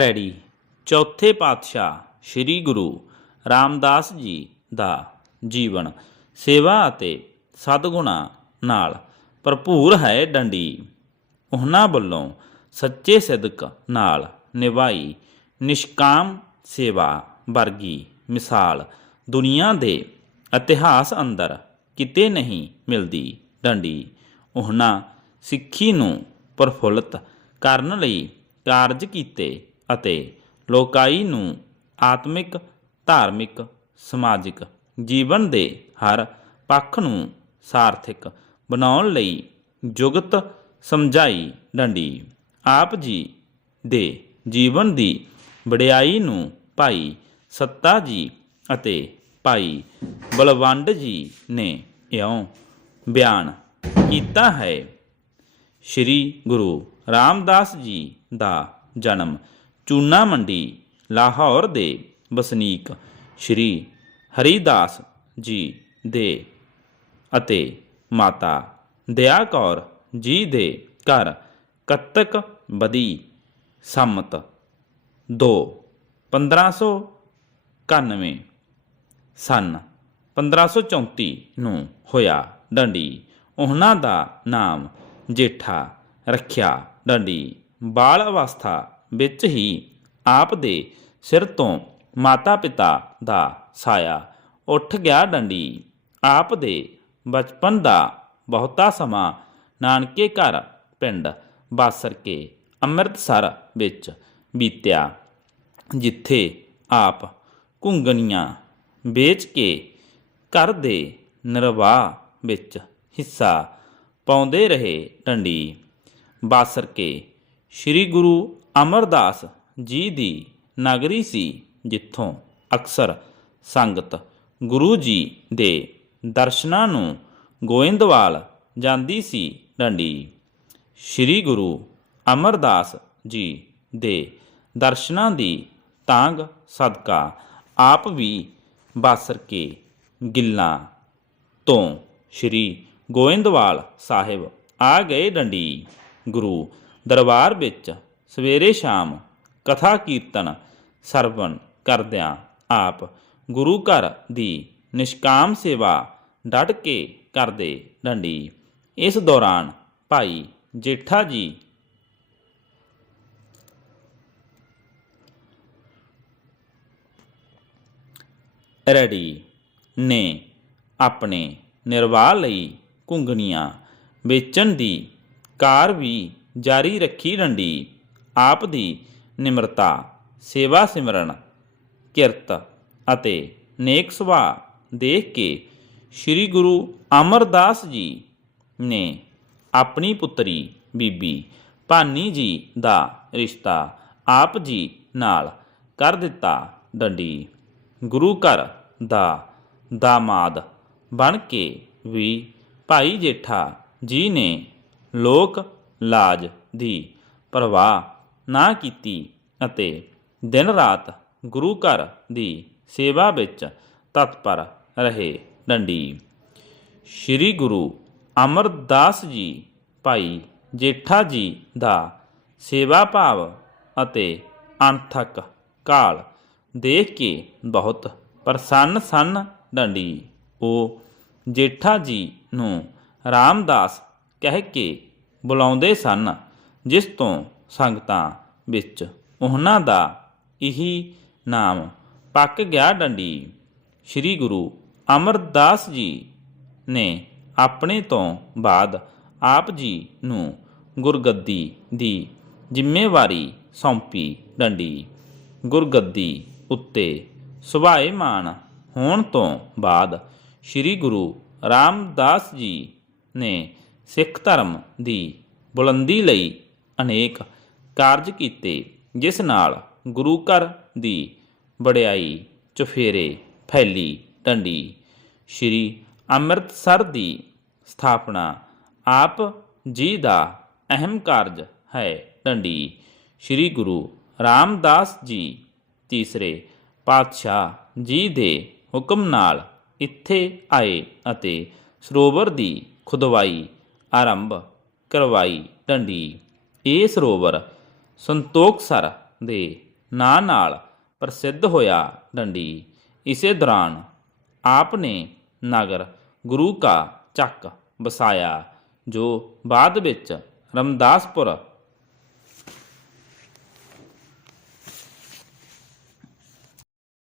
Ready. ਚੌਥੇ ਪਾਤਸ਼ਾਹ ਸ੍ਰੀ ਗੁਰੂ ਰਾਮਦਾਸ ਜੀ ਦਾ ਜੀਵਨ, ਸੇਵਾ ਅਤੇ ਸਤਿਗੁਣਾਂ ਨਾਲ ਭਰਪੂਰ ਹੈ ਡੰਡੀ। ਉਹਨਾਂ ਵੱਲੋਂ ਸੱਚੇ ਸਿਦਕ ਨਾਲ ਨਿਭਾਈ ਨਿਸ਼ਕਾਮ ਸੇਵਾ ਵਰਗੀ ਮਿਸਾਲ ਦੁਨੀਆ ਦੇ ਇਤਿਹਾਸ ਅੰਦਰ ਕਿਤੇ ਨਹੀਂ ਮਿਲਦੀ ਡੰਡੀ। ਉਹਨਾਂ ਸਿੱਖੀ ਨੂੰ ਪ੍ਰਫੁੱਲਤ ਕਰਨ ਲਈ ਕਾਰਜ ਕੀਤੇ ਅਤੇ ਲੋਕਾਈ ਨੂੰ ਆਤਮਿਕ, ਧਾਰਮਿਕ, ਸਮਾਜਿਕ ਜੀਵਨ ਦੇ ਹਰ ਪੱਖ ਨੂੰ ਸਾਰਥਿਕ ਬਣਾਉਣ ਲਈ ਜੁਗਤ ਸਮਝਾਈ ਡੰਡੀ। ਆਪ ਜੀ ਦੇ ਜੀਵਨ ਦੀ ਵਡਿਆਈ ਨੂੰ ਭਾਈ ਸੱਤਾ ਜੀ ਅਤੇ ਭਾਈ ਬਲਵੰਡ ਜੀ ਨੇ ਇਉਂ ਬਿਆਨ ਕੀਤਾ ਹੈ। ਸ਼੍ਰੀ ਗੁਰੂ ਰਾਮਦਾਸ ਜੀ ਦਾ ਜਨਮ ਚੂਨਾ ਮੰਡੀ, ਲਾਹੌਰ ਦੇ ਵਸਨੀਕ ਸ਼੍ਰੀ ਹਰੀਦਾਸ ਜੀ ਦੇ ਅਤੇ ਮਾਤਾ ਦਇਆ ਕੌਰ ਜੀ ਦੇ ਘਰ ਕੱਤਕ ਬਦੀ ਸੰਮਤ 2 1591 ਸਨ। 1534 ਨੂੰ ਹੋਇਆ ਡੰਡੀ। ਉਹਨਾਂ ਦਾ ਨਾਮ ਜੇਠਾ ਰੱਖਿਆ। ਡੰਡੀ ਬਾਲ ਅਵਸਥਾ ਵਿੱਚ ਹੀ ਆਪ ਦੇ ਸਿਰ ਤੋਂ ਮਾਤਾ ਪਿਤਾ ਦਾ ਸਾਇਆ ਉੱਠ ਗਿਆ ਡੰਡੀ। ਆਪ ਦੇ ਬਚਪਨ ਦਾ ਬਹੁਤਾ ਸਮਾਂ ਨਾਨਕੇ ਘਰ ਪਿੰਡ ਬਾਸਰ ਕੇ ਅੰਮ੍ਰਿਤਸਰ ਵਿੱਚ ਬੀਤਿਆ, ਜਿੱਥੇ ਆਪ ਘੁੰਗਣੀਆਂ ਵੇਚ ਕੇ ਘਰ ਦੇ ਨਿਰਵਾਹ ਵਿੱਚ ਹਿੱਸਾ ਪਾਉਂਦੇ ਰਹੇ ਡੰਡੀ। ਬਾਸਰ ਕੇ ਸ੍ਰੀ ਗੁਰੂ ਅਮਰਦਾਸ ਜੀ ਦੀ ਨਗਰੀ ਸੀ, ਜਿੱਥੋਂ ਅਕਸਰ ਸੰਗਤ ਗੁਰੂ ਜੀ ਦੇ ਦਰਸ਼ਨਾਂ ਨੂੰ ਗੋਇੰਦਵਾਲ ਜਾਂਦੀ ਸੀ ਡੰਡੀ। ਸ੍ਰੀ ਗੁਰੂ ਅਮਰਦਾਸ ਜੀ ਦੇ ਦਰਸ਼ਨਾਂ ਦੀ ਤਾਂਗ ਸਦਕਾ ਆਪ ਵੀ ਬਾਸਰ ਕੇ ਗਿੱਲਾਂ ਤੋਂ ਸ੍ਰੀ ਗੋਇੰਦਵਾਲ ਸਾਹਿਬ ਆ ਗਏ ਡੰਡੀ। ਗੁਰੂ ਦਰਬਾਰ ਵਿੱਚ ਸਵੇਰੇ ਸ਼ਾਮ ਕਥਾ ਕੀਰਤਨ ਸਰਵਣ ਕਰਦਿਆਂ ਆਪ ਗੁਰੂ ਘਰ ਦੀ ਨਿਸ਼ਕਾਮ ਸੇਵਾ ਡਟ ਕੇ ਕਰਦੇ ਡੰਡੀ। ਇਸ ਦੌਰਾਨ ਭਾਈ ਜੇਠਾ ਜੀ ਰੈਡੀ ਨੇ ਆਪਣੇ ਨਿਰਵਾਹ ਲਈ ਘੁੰਗਣੀਆਂ ਵੇਚਣ ਦੀ ਕਾਰ ਵੀ ਜਾਰੀ ਰੱਖੀ ਡੰਡੀ। ਆਪ ਦੀ ਨਿਮਰਤਾ, ਸੇਵਾ ਸਿਮਰਨ, ਕਿਰਤ ਅਤੇ ਨੇਕ ਸੁਭਾਅ ਦੇਖ ਕੇ ਸ੍ਰੀ ਗੁਰੂ ਅਮਰਦਾਸ ਜੀ ਨੇ ਆਪਣੀ ਪੁੱਤਰੀ ਬੀਬੀ ਭਾਨੀ ਜੀ ਦਾ ਰਿਸ਼ਤਾ ਆਪ ਜੀ ਨਾਲ ਕਰ ਦਿੱਤਾ ਡੰਡੀ ਗੁਰੂ ਘਰ ਦਾ ਦਾਮਾਦ ਬਣ ਕੇ ਵੀ ਭਾਈ ਜੇਠਾ ਜੀ ਨੇ ਲੋਕ ਲਾਜ ਦੀ ਪਰਵਾਹ ਨਾ ਕੀਤੀ ਅਤੇ ਦਿਨ ਰਾਤ ਗੁਰੂ ਘਰ ਦੀ ਸੇਵਾ ਵਿੱਚ ਤਤਪਰ ਰਹੇ ਡੰਡੀ। ਸ੍ਰੀ ਗੁਰੂ ਅਮਰਦਾਸ ਜੀ, ਭਾਈ ਜੇਠਾ ਜੀ ਦਾ ਸੇਵਾ ਭਾਵ ਅਤੇ ਅਣਥਕ ਕਾਲ ਦੇਖ ਕੇ ਬਹੁਤ ਪ੍ਰਸੰਨ ਸਨ ਡੰਡੀ। ਉਹ ਜੇਠਾ ਜੀ ਨੂੰ ਰਾਮਦਾਸ ਕਹਿ ਕੇ ਬੁਲਾਉਂਦੇ ਸਨ, ਜਿਸ ਤੋਂ ਸੰਗਤਾਂ ਵਿੱਚ। ਉਹਨਾਂ ਦਾ ਇਹੀ ਨਾਮ ਪੱਕ ਗਿਆ ਡੰਡੀ। ਸ੍ਰੀ ਗੁਰੂ ਅਮਰਦਾਸ ਜੀ ਨੇ ਆਪਣੇ ਤੋਂ ਬਾਅਦ ਆਪ ਜੀ ਨੂੰ ਗੁਰਗੱਦੀ ਦੀ ਜ਼ਿੰਮੇਵਾਰੀ ਸੌਂਪੀ ਡੰਡੀ। ਗੁਰਗੱਦੀ ਉੱਤੇ ਸੁਭਾਏਮਾਨ ਹੋਣ ਤੋਂ ਬਾਅਦ ਸ੍ਰੀ ਗੁਰੂ ਰਾਮਦਾਸ ਜੀ ਨੇ ਸਿੱਖ ਧਰਮ ਦੀ ਬੁਲੰਦੀ ਲਈ ਅਨੇਕ ਕਾਰਜ ਕੀਤੇ, ਜਿਸ ਨਾਲ ਗੁਰੂ ਘਰ ਦੀ ਵਡਿਆਈ, ਚੁਫੇਰੇ, ਫੈਲੀ ਡੰਡੀ ਸ੍ਰੀ ਅੰਮ੍ਰਿਤਸਰ ਦੀ ਸਥਾਪਨਾ ਆਪ ਜੀ ਦਾ ਅਹਿਮ ਕਾਰਜ ਹੈ। ਡੰਡੀ ਸ੍ਰੀ ਗੁਰੂ ਰਾਮਦਾਸ ਜੀ, ਤੀਸਰੇ ਪਾਤਸ਼ਾਹ ਜੀ ਦੇ ਹੁਕਮ ਨਾਲ ਇੱਥੇ ਆਏ ਅਤੇ ਸਰੋਵਰ ਦੀ ਖੁਦਵਾਈ ਆਰੰਭ ਕਰਵਾਈ। ਡੰਡੀ ਇਹ ਸਰੋਵਰ ਸੰਤੋਖਸਰ ਦੇ ਨਾਂ ਨਾਲ ਪ੍ਰਸਿੱਧ ਹੋਇਆ ਡੰਡੀ। ਇਸੇ ਦੌਰਾਨ ਆਪ ਨੇ ਨਗਰ ਗੁਰੂ ਕਾ ਚੱਕ ਵਸਾਇਆ, ਜੋ ਬਾਅਦ ਵਿੱਚ ਰਮਦਾਸਪੁਰ